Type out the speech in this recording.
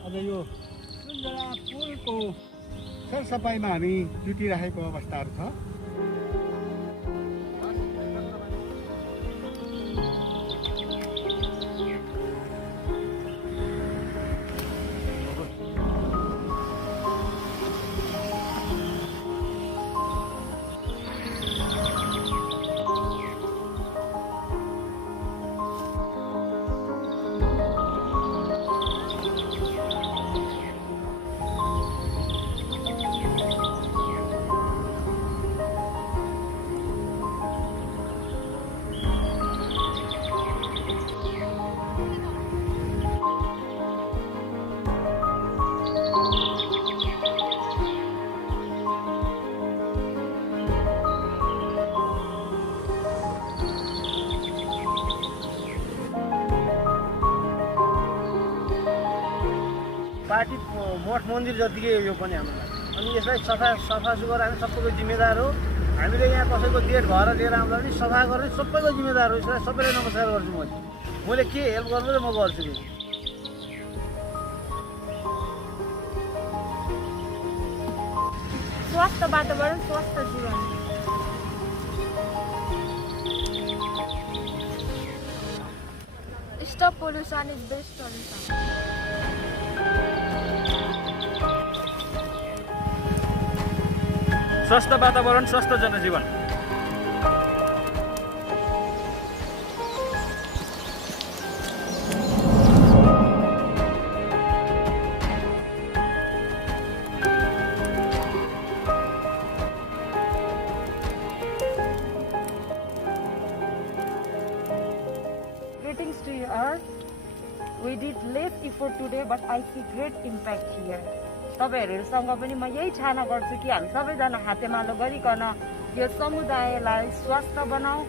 आज यो सुन्दरा पुलको सरसफाइमा हामी जुटिरहेको अवस्थाहरू छ। पार्टी मठ मन्दिर जतिकै यो पनि हाम्रो लागि। अनि यसलाई सफा सुग्घर हामी सबैको जिम्मेदार हो। हामीले यहाँ कसैको डेट भएर लिएर आउँदा पनि सफा गर्ने सबैको जिम्मेदार हो। यसलाई सबैले नमस्कार गर्छु। मैले के हेल्प गर्नु म गर्छु नि। स्वस्थ वातावरण, स्वस्थ जीवन। Stop pollution is best solution. स्वस्थ वातावरण, स्वस्थ जनजीवन। Greetings to you all. We did less effort today, but I see great impact here. तपाईहरुसँग पनि म यही ठाना गर्छु कि हामी सबैजना हातेमालो गरिकन यो समुदायलाई स्वस्थ बनाऊ।